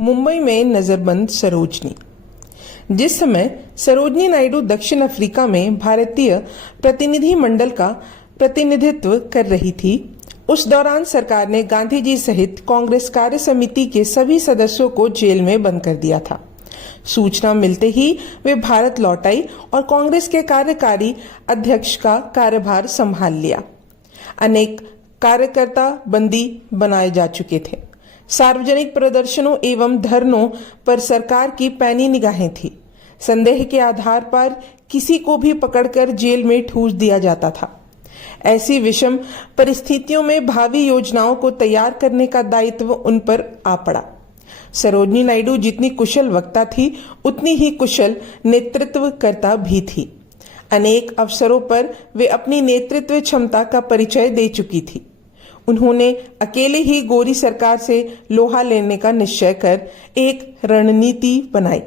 मुंबई में नजरबंद सरोजनी। जिस समय सरोजनी नायडू दक्षिण अफ्रीका में भारतीय प्रतिनिधि मंडल का प्रतिनिधित्व कर रही थी, उस दौरान सरकार ने गांधी जी सहित कांग्रेस कार्य समिति के सभी सदस्यों को जेल में बंद कर दिया था। सूचना मिलते ही वे भारत लौट आई और कांग्रेस के कार्यकारी अध्यक्ष का कार्यभार संभाल लिया। अनेक कार्यकर्ता बंदी बनाए जा चुके थे। सार्वजनिक प्रदर्शनों एवं धरनों पर सरकार की पैनी निगाहें थी। संदेह के आधार पर किसी को भी पकड़कर जेल में ठूस दिया जाता था। ऐसी विषम परिस्थितियों में भावी योजनाओं को तैयार करने का दायित्व उन पर आ पड़ा। सरोजनी नायडू जितनी कुशल वक्ता थी, उतनी ही कुशल नेतृत्वकर्ता भी थी। अनेक अवसरों पर वे अपनी नेतृत्व क्षमता का परिचय दे चुकी थी। उन्होंने अकेले ही गोरी सरकार से लोहा लेने का निश्चय कर एक रणनीति बनाई।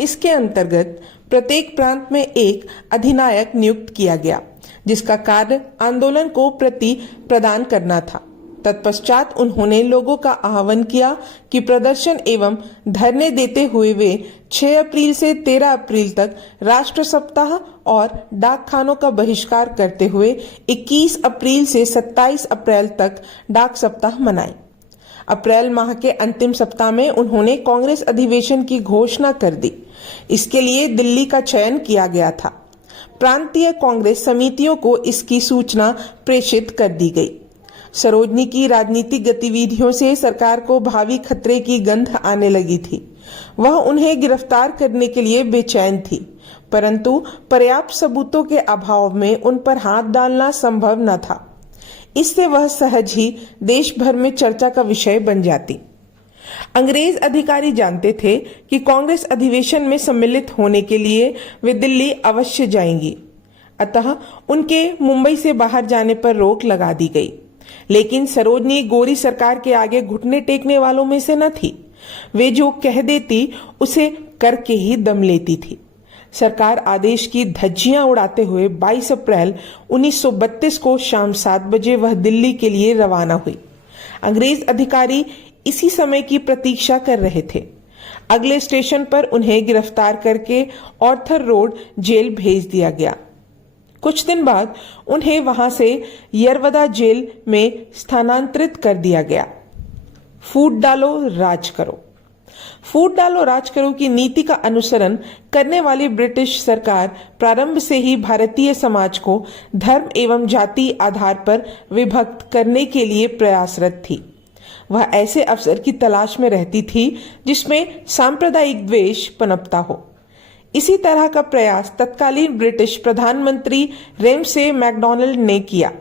इसके अंतर्गत प्रत्येक प्रांत में एक अधिनायक नियुक्त किया गया, जिसका कार्य आंदोलन को प्रति प्रदान करना था। तत्पश्चात उन्होंने लोगों का आह्वान किया कि प्रदर्शन एवं धरने देते हुए वे 6 अप्रैल से 13 अप्रैल तक राष्ट्र सप्ताह और डाकखानों का बहिष्कार करते हुए 21 अप्रैल से 27 अप्रैल तक डाक सप्ताह मनाएं। अप्रैल माह के अंतिम सप्ताह में उन्होंने कांग्रेस अधिवेशन की घोषणा कर दी। इसके लिए दिल्ली का चयन किया गया था। प्रांतीय कांग्रेस समितियों को इसकी सूचना प्रेषित कर दी गई। सरोजनी की राजनीतिक गतिविधियों से सरकार को भावी खतरे की गंध आने लगी थी। वह उन्हें गिरफ्तार करने के लिए बेचैन थी, परंतु पर्याप्त सबूतों के अभाव में उन पर हाथ डालना संभव न था। इससे वह सहज ही देश भर में चर्चा का विषय बन जाती। अंग्रेज अधिकारी जानते थे कि कांग्रेस अधिवेशन में सम्मिलित होने के लिए वे दिल्ली अवश्य जाएंगी, अतः उनके मुंबई से बाहर जाने पर रोक लगा दी गई। लेकिन सरोजनी गोरी सरकार के आगे घुटने टेकने वालों में से न थी। वे जो कह देती उसे करके ही दम लेती थी। सरकार आदेश की धज्जियां उड़ाते हुए 22 अप्रैल 1932 को शाम 7 बजे वह दिल्ली के लिए रवाना हुई। अंग्रेज अधिकारी इसी समय की प्रतीक्षा कर रहे थे। अगले स्टेशन पर उन्हें गिरफ्तार करके ऑर्थर रोड जेल भेज दिया गया। कुछ दिन बाद उन्हें वहां से यरवदा जेल में स्थानांतरित कर दिया गया। फूट डालो राज करो। फूट डालो राज करो की नीति का अनुसरण करने वाली ब्रिटिश सरकार प्रारंभ से ही भारतीय समाज को धर्म एवं जाति आधार पर विभक्त करने के लिए प्रयासरत थी। वह ऐसे अवसर की तलाश में रहती थी जिसमें सांप्रदायिक द्वेष पनपता हो। इसी तरह का प्रयास तत्कालीन ब्रिटिश प्रधानमंत्री रेमसे मैकडॉनल्ड ने किया।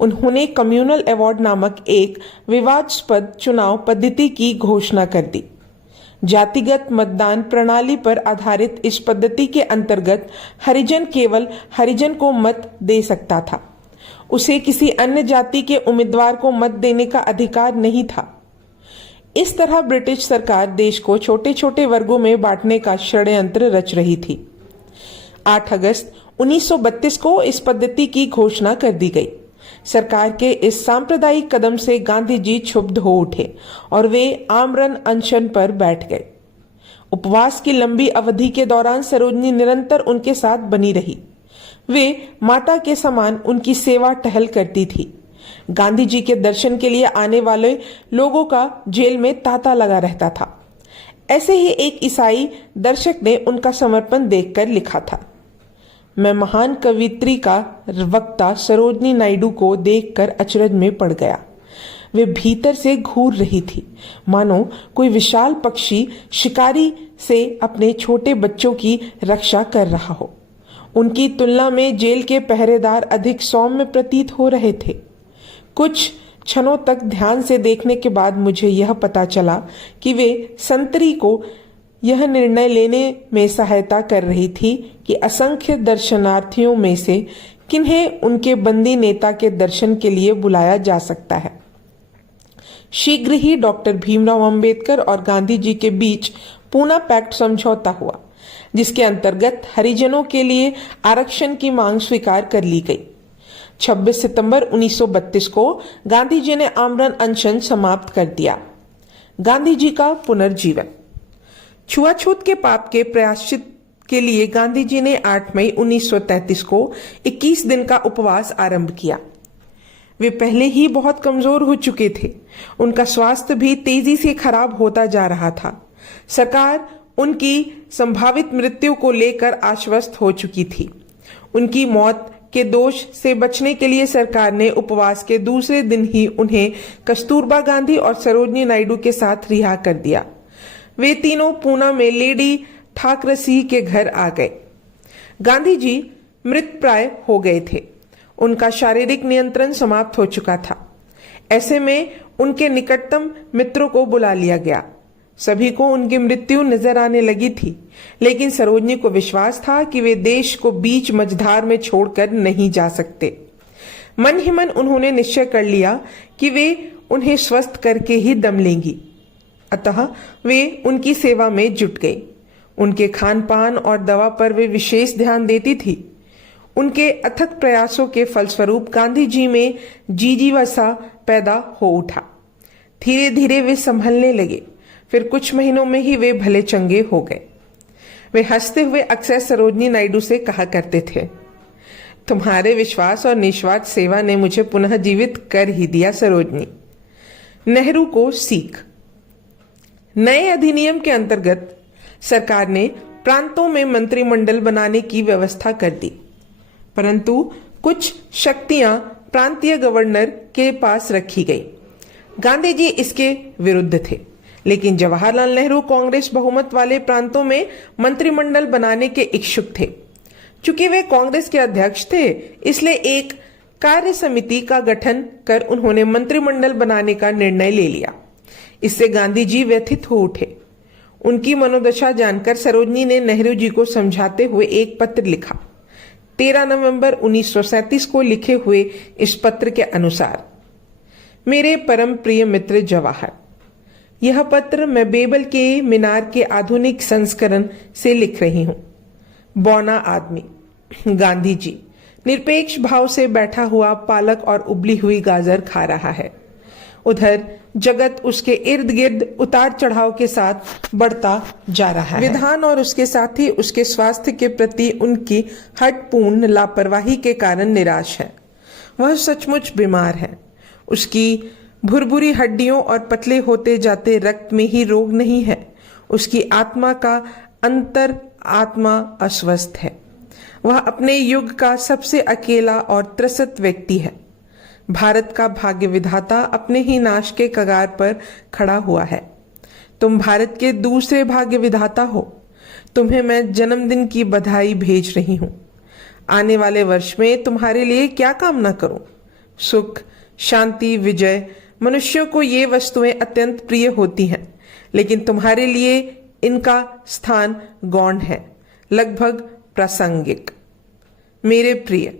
उन्होंने कम्युनल अवार्ड नामक एक विवादास्पद चुनाव पद्धति की घोषणा कर दी। जातिगत मतदान प्रणाली पर आधारित इस पद्धति के अंतर्गत हरिजन केवल हरिजन को मत दे सकता था। उसे किसी अन्य जाति के उम्मीदवार को मत देने का अधिकार नहीं था। इस तरह ब्रिटिश सरकार देश को छोटे छोटे वर्गों में बांटने का षड्यंत्र रच रही थी। 8 अगस्त 1932 को इस पद्धति की घोषणा कर दी गई। सरकार के इस सांप्रदायिक कदम से गांधी जी क्षुब्ध हो उठे और वे आमरण अनशन पर बैठ गए। उपवास की लंबी अवधि के दौरान सरोजनी निरंतर उनके साथ बनी रही। वे माता के समान उनकी सेवा टहल करती थी। गांधी जी के दर्शन के लिए आने वाले लोगों का जेल में तांता लगा रहता था। ऐसे ही एक ईसाई दर्शक ने उनका समर्पण देखकर लिखा था, मैं महान कवित्री का वक्ता सरोजनी नायडू को देखकर अचरज में पड़ गया। वे भीतर से घूर रही थी, मानो कोई विशाल पक्षी शिकारी से अपने छोटे बच्चों की रक्षा कर रहा हो। उनकी तुलना में जेल के पहरेदार अधिक सौम्य प्रतीत हो रहे थे। कुछ क्षणों तक ध्यान से देखने के बाद मुझे यह पता चला कि वे संतरी को यह निर्णय लेने में सहायता कर रही थी कि असंख्य दर्शनार्थियों में से किन्हें उनके बंदी नेता के दर्शन के लिए बुलाया जा सकता है। शीघ्र ही डॉक्टर भीमराव अंबेडकर और गांधी जी के बीच पूना पैक्ट समझौता हुआ, जिसके अंतर्गत हरिजनों के लिए आरक्षण की मांग स्वीकार कर ली गई। 26 सितंबर 1932 को गांधी जी ने आमरण अनशन समाप्त कर दिया। गांधी जी का पुनर्जीवन। छुआछूत के पाप के प्रायश्चित के लिए गांधी जी ने 8 मई 1933 को 21 दिन का उपवास आरंभ किया। वे पहले ही बहुत कमजोर हो चुके थे। उनका स्वास्थ्य भी तेजी से खराब होता जा रहा था। सरकार उनकी संभावित मृत्यु को लेकर आश्वस्त हो चुकी थी। उनकी मौत के दोष से बचने के लिए सरकार ने उपवास के दूसरे दिन ही उन्हें कस्तूरबा गांधी और सरोजनी नायडू के साथ रिहा कर दिया। वे तीनों पूना में लेडी ठाकरसी के घर आ गए। गांधी जी मृतप्राय हो गए थे। उनका शारीरिक नियंत्रण समाप्त हो चुका था। ऐसे में उनके निकटतम मित्रों को बुला लिया गया। सभी को उनकी मृत्यु नजर आने लगी थी, लेकिन सरोजनी को विश्वास था कि वे देश को बीच मझधार में छोड़कर नहीं जा सकते। मन ही मन उन्होंने निश्चय कर लिया कि वे उन्हें स्वस्थ करके ही दम लेंगी। अतः वे उनकी सेवा में जुट गई। उनके खान पान और दवा पर वे विशेष ध्यान देती थी। उनके अथक प्रयासों के फलस्वरूप गांधी जी में जिजीवसा पैदा हो उठा। धीरे धीरे वे संभलने लगे। फिर कुछ महीनों में ही वे भले चंगे हो गए। वे हंसते हुए अक्सर सरोजनी नायडू से कहा करते थे, तुम्हारे विश्वास और निस्वार्थ सेवा ने मुझे पुनः जीवित कर ही दिया सरोजनी। नेहरू को सीख। नए अधिनियम के अंतर्गत सरकार ने प्रांतों में मंत्रिमंडल बनाने की व्यवस्था कर दी, परंतु कुछ शक्तियां प्रांतीय गवर्नर के पास रखी गई। गांधी जी इसके विरुद्ध थे, लेकिन जवाहरलाल नेहरू कांग्रेस बहुमत वाले प्रांतों में मंत्रिमंडल बनाने के इच्छुक थे। चूंकि वे कांग्रेस के अध्यक्ष थे, इसलिए एक कार्य समिति का गठन कर उन्होंने मंत्रिमंडल बनाने का निर्णय ले लिया। इससे गांधी जी व्यथित हो उठे। उनकी मनोदशा जानकर सरोजनी ने नेहरू जी को समझाते हुए एक पत्र लिखा। 13 नवंबर 1937 को लिखे हुए इस पत्र के अनुसार, मेरे परम प्रिय मित्र जवाहर, यह पत्र मैं बेबल के मीनार के आधुनिक संस्करण से लिख रही हूं। बौना आदमी गांधी जी निरपेक्ष भाव से बैठा हुआ पालक और उबली हुई गाजर खा रहा है। उधर जगत उसके इर्द गिर्द उतार चढ़ाव के साथ बढ़ता जा रहा है। विधान और उसके साथ ही उसके स्वास्थ्य के प्रति उनकी हठपूर्ण लापरवाही के कारण निराश है। वह सचमुच बीमार है। उसकी भुरभुरी हड्डियों और पतले होते जाते रक्त में ही रोग नहीं है, उसकी आत्मा का अंतर आत्मा अस्वस्थ है। वह अपने युग का सबसे अकेला और त्रस्त व्यक्ति है। भारत का भाग्य विधाता अपने ही नाश के कगार पर खड़ा हुआ है। तुम भारत के दूसरे भाग्य विधाता हो। तुम्हें मैं जन्मदिन की बधाई भेज रही हूं। आने वाले वर्ष में तुम्हारे लिए क्या कामना करूं? सुख, शांति, विजय। मनुष्यों को ये वस्तुएं अत्यंत प्रिय होती हैं, लेकिन तुम्हारे लिए इनका स्थान गौण है, लगभग प्रासंगिक। मेरे प्रिय,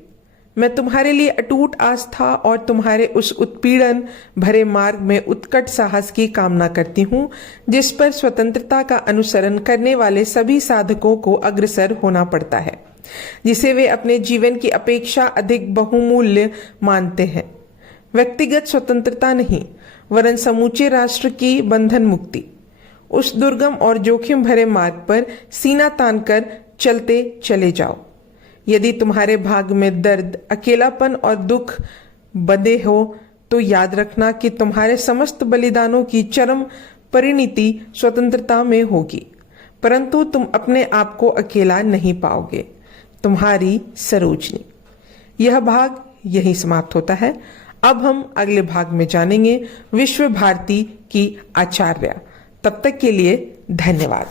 मैं तुम्हारे लिए अटूट आस्था और तुम्हारे उस उत्पीड़न भरे मार्ग में उत्कट साहस की कामना करती हूँ, जिस पर स्वतंत्रता का अनुसरण करने वाले सभी साधकों को अग्रसर होना पड़ता है, जिसे वे अपने जीवन की अपेक्षा अधिक बहुमूल्य मानते हैं। व्यक्तिगत स्वतंत्रता नहीं, वरन समूचे राष्ट्र की बंधन मुक्ति। उस दुर्गम और जोखिम भरे मार्ग पर सीना तानकर चलते चले जाओ। यदि तुम्हारे भाग्य में दर्द, अकेलापन और दुख बंधे हो, तो याद रखना कि तुम्हारे समस्त बलिदानों की चरम परिणति स्वतंत्रता में होगी, परंतु तुम अपने आप को अकेला नहीं पाओगे। तुम्हारी सरोजनी। यह भाग यही समाप्त होता है। अब हम अगले भाग में जानेंगे विश्व भारती की आचार्य। तब तक के लिए धन्यवाद।